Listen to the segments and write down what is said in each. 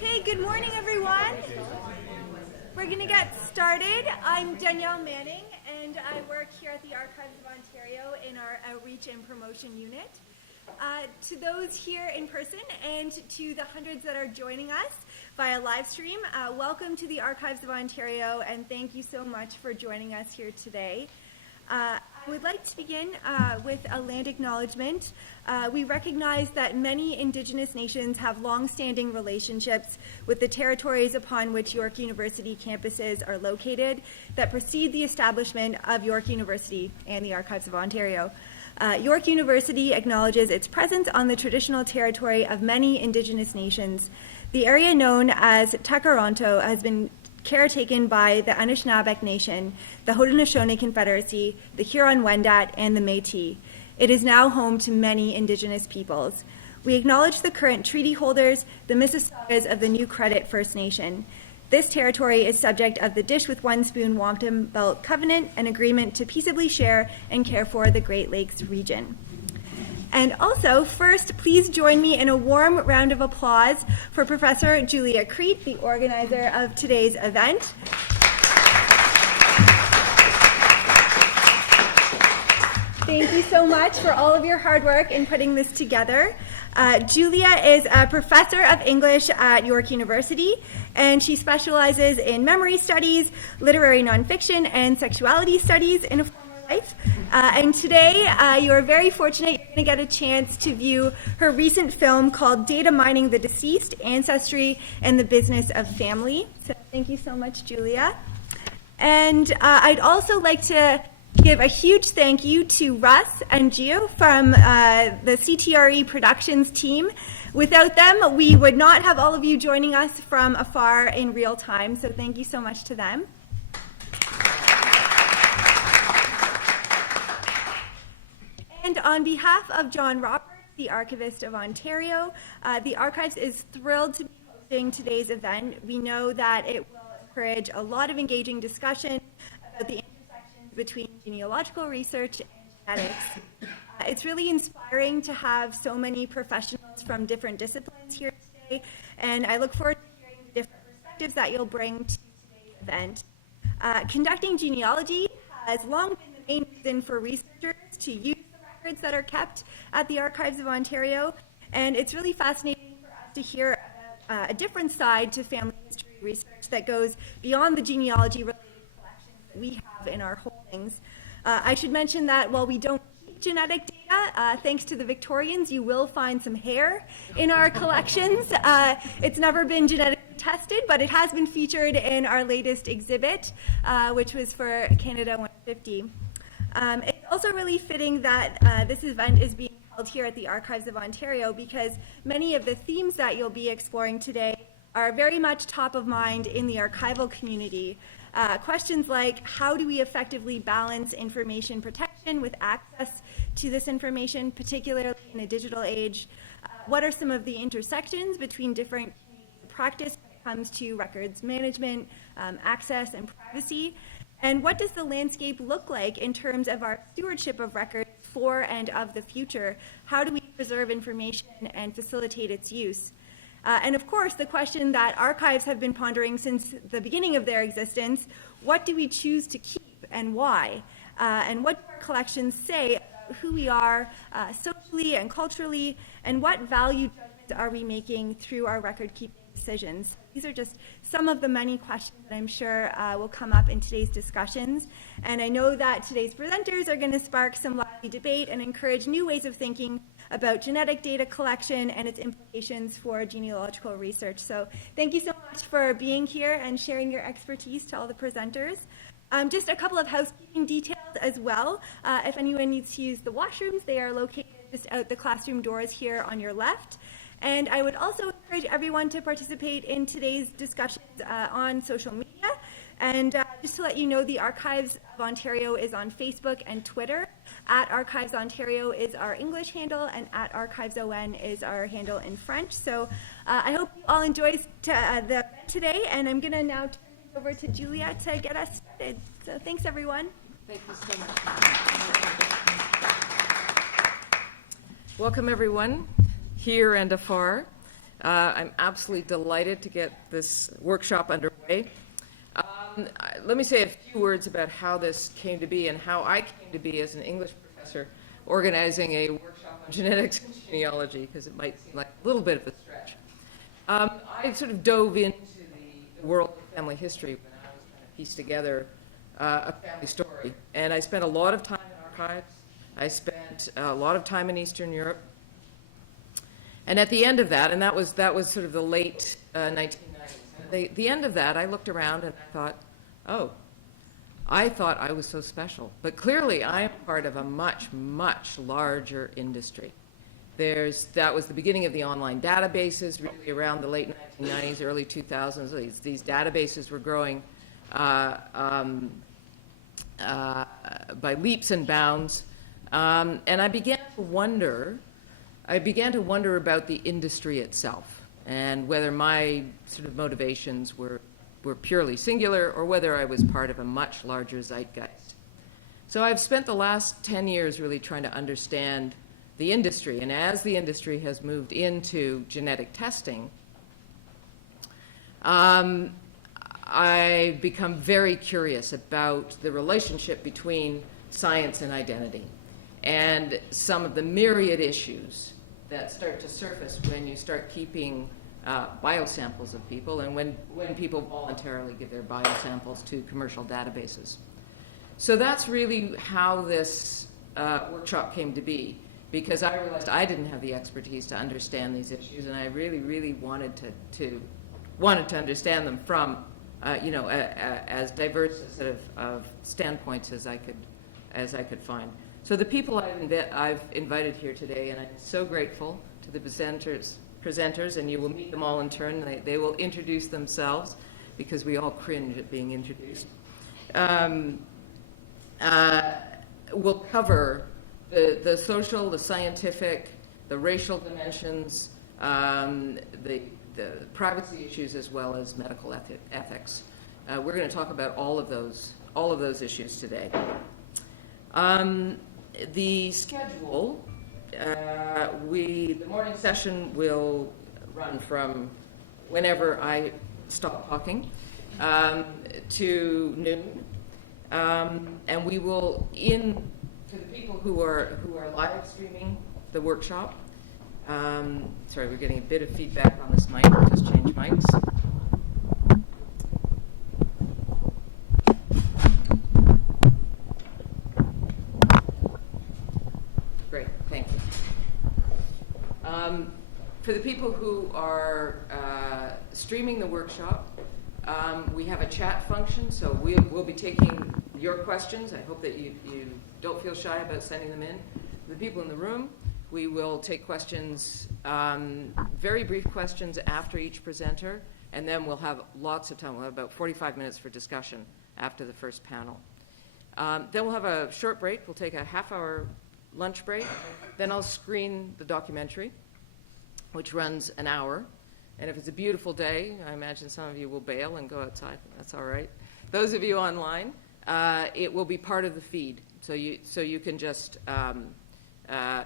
Hey, good morning, everyone. We're going to get started. I'm Danielle Manning, and I work here at the Archives of Ontario in our Outreach and Promotion Unit. To those here in person and to the hundreds that are joining us via live stream, welcome to the Archives of Ontario, and thank you so much for joining us here today. I would like to begin with a land acknowledgement. We recognize that many Indigenous nations have long-standing relationships with the territories upon which York University campuses are located that precede the establishment of York University and the Archives of Ontario. York University acknowledges its presence on the traditional territory of many Indigenous nations. The area known as Takaronto has been caretaken by the Anishinaabeg Nation, the Haudenosaunee Confederacy, the Huron-Wendat, and the Métis. It is now home to many Indigenous peoples. We acknowledge the current treaty holders, the Mississaugas of the New Credit First Nation. This territory is subject of the Dish with One Spoon Wampum Belt Covenant, an agreement to peaceably share and care for the Great Lakes region. And also, first, please join me in a warm round of applause for Professor Julia Creet, the organizer of today's event. Thank you so much for all of your hard work in putting this together. Julia is a professor of English at York University, and she specializes in memory studies, literary nonfiction, and sexuality studies in a former life. And today, you are very fortunate you're going to get a chance to view her recent film called Data Mining the Deceased, Ancestry and the Business of Family. So thank you so much, Julia. And I'd also like to give a huge thank you to Russ and Gio from the CTRE Productions team. Without them, we would not have all of you joining us from afar in real time, so thank you so much to them. And on behalf of John Roberts, the Archivist of Ontario, the Archives is thrilled to be hosting today's event. We know that it will encourage a lot of engaging discussion about the between genealogical research and genetics. It's really inspiring to have so many professionals from different disciplines here today, and I look forward to hearing the different perspectives that you'll bring to today's event. Conducting genealogy has long been the main reason for researchers to use the records that are kept at the Archives of Ontario, and it's really fascinating for us to hear a different side to family history research that goes beyond the genealogy-related we have in our holdings. I should mention that while we don't keep genetic data, thanks to the Victorians, you will find some hair in our collections. It's never been genetically tested, but it has been featured in our latest exhibit, which was for Canada 150. It's also really fitting that this event is being held here at the Archives of Ontario because many of the themes that you'll be exploring today are very much top of mind in the archival community. Questions like, how do we effectively balance information protection with access to this information, particularly in a digital age? What are some of the intersections between different practice when it comes to records management, access, and privacy? And what does the landscape look like in terms of our stewardship of records for and of the future? How do we preserve information and facilitate its use? And of course, the question that archives have been pondering since the beginning of their existence, what do we choose to keep and why? And what do our collections say about who we are socially and culturally, and what value judgments are we making through our record-keeping decisions? These are just some of the many questions that I'm sure will come up in today's discussions. And I know that today's presenters are going to spark some lively debate and encourage new ways of thinking about genetic data collection and its implications for genealogical research. So thank you so much for being here and sharing your expertise to all the presenters. Just a couple of housekeeping details as well. If anyone needs to use the washrooms, they are located just out the classroom doors here on your left. And I would also encourage everyone to participate in today's discussions on social media. And just to let you know, the Archives of Ontario is on Facebook and Twitter. @Archives Ontario is our English handle, and @ArchivesON is our handle in French. So I hope you all enjoyed the event today, and I'm going to now turn it over to Julia to get us started. So thanks, everyone. Thank you so much. Welcome, everyone, here and afar. I'm absolutely delighted to get this workshop underway. Let me say a few words about how this came to be and how I came to be as an English professor organizing a workshop on genetics and genealogy, because it might seem like a little bit of a stretch. I sort of dove into the world of family history when I was trying to piece together a family story. And I spent a lot of time in archives. I spent a lot of time in Eastern Europe. And at the end of that, and that was sort of the late 1990s, at the end of that, I looked around and I thought, oh, I thought I was so special. But clearly, I am part of a much, much larger industry. That was the beginning of the online databases, really around the late 1990s, early 2000s. These databases were growing by leaps and bounds. And I began to wonder about the industry itself and whether my sort of motivations were purely singular or whether I was part of a much larger zeitgeist. So I've spent the last 10 years really trying to understand the industry, and as the industry has moved into genetic testing, I've become very curious about the relationship between science and identity and some of the myriad issues that start to surface when you start keeping biosamples of people and when people voluntarily give their biosamples to commercial databases. So that's really how this workshop came to be, because I realized I didn't have the expertise to understand these issues, and I really, really wanted to understand them from as diverse a set of standpoints as I could find. So the people I've invited here today, and I'm so grateful to the presenters, and you will meet them all in turn. They will introduce themselves, because we all cringe at being introduced. Will cover the social, the scientific, the racial dimensions, the privacy issues, as well as medical ethics. We're going to talk about all of those issues today. The schedule, the morning session will run from whenever I stop talking to noon, and we will, to the people who are live streaming the workshop. Sorry, we're getting a bit of feedback on this mic. I'll just change mics. Great, thank you. For the people who are streaming the workshop, we have a chat function, so we'll be taking your questions. I hope that you don't feel shy about sending them in. The people in the room, we will take questions, very brief questions after each presenter, and then we'll have lots of time. We'll have about 45 minutes for discussion after the first panel. Then we'll have a short break. We'll take a half-hour lunch break. Then I'll screen the documentary, which runs an hour. And if it's a beautiful day, I imagine some of you will bail and go outside. That's all right. Those of you online, it will be part of the feed. So you can just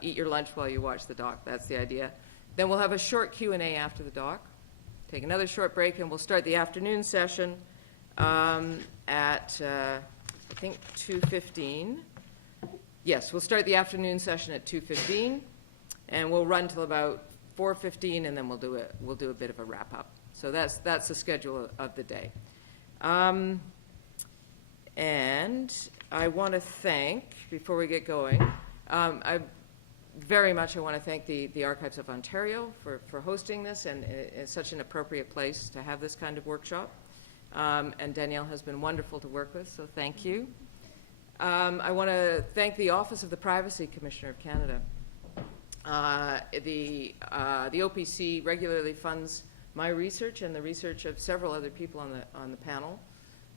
eat your lunch while you watch the doc. That's the idea. Then we'll have a short Q&A after the doc. Take another short break, and we'll start the afternoon session at, I think, 2:15. Yes, we'll start the afternoon session at 2:15, and we'll run till about 4:15, and then we'll do a bit of a wrap up. So that's the schedule of the day. And I want to thank, before we get going, I want to thank the Archives of Ontario for hosting this, and it's such an appropriate place to have this kind of workshop. And Danielle has been wonderful to work with, so thank you. I want to thank the Office of the Privacy Commissioner of Canada. The OPC regularly funds my research and the research of several other people on the panel.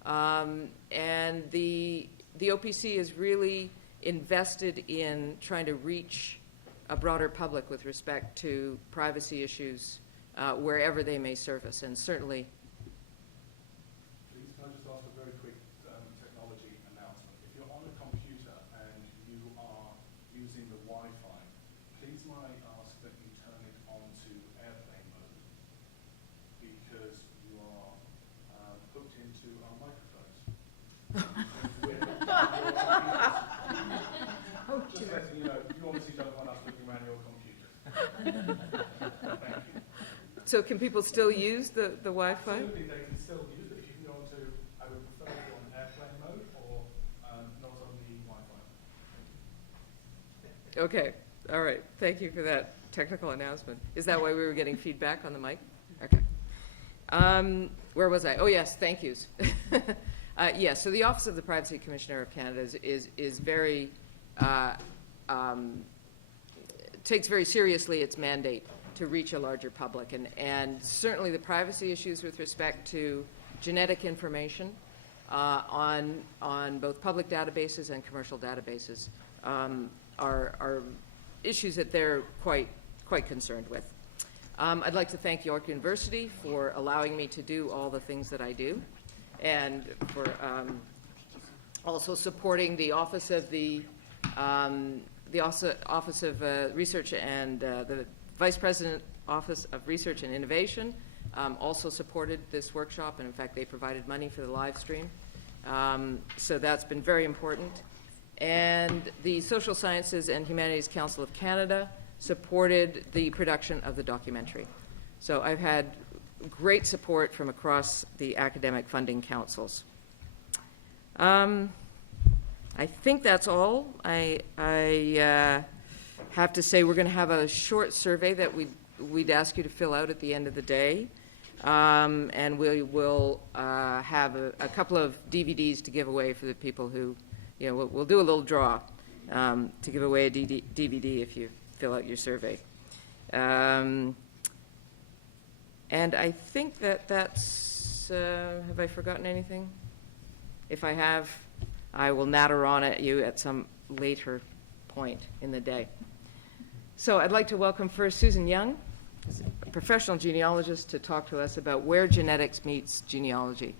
And the OPC is really invested in trying to reach a broader public with respect to privacy issues wherever they may surface, and certainly. Please, can I just ask a very quick technology announcement? If you're on a computer and you are using the Wi-Fi, please may I ask that you turn it on to airplane mode to our microphones. Just letting you know, you obviously don't want us looking around your computers. Thank you. So can people still use the Wi-Fi? Absolutely, they can still use it. If you can go on to, I would prefer it on airplane mode or not on the Wi-Fi. Okay, all right. Thank you for that technical announcement. Is that why we were getting feedback on the mic? Okay. Where was I? Oh, yes, thank yous. Yes, so the Office of the Privacy Commissioner of Canada is very, takes very seriously its mandate to reach a larger public. And certainly the privacy issues with respect to genetic information on both public databases and commercial databases are issues that they're quite concerned with. I'd like to thank York University for allowing me to do all the things that I do, and for also supporting the Office of Office of Research and the Vice President Office of Research and Innovation also supported this workshop, and in fact they provided money for the live stream. So that's been very important. And the Social Sciences and Humanities Council of Canada supported the production of the documentary. So I've had great support from across the academic funding councils. I think that's all. I have to say we're going to have a short survey that we'd ask you to fill out at the end of the day. And we will have a couple of DVDs to give away for the people who, we'll do a little draw to give away a DVD if you fill out your survey. And I think that's, have I forgotten anything? If I have, I will natter on at you at some later point in the day. So I'd like to welcome first Susan Young, a professional genealogist, to talk to us about where genetics meets genealogy.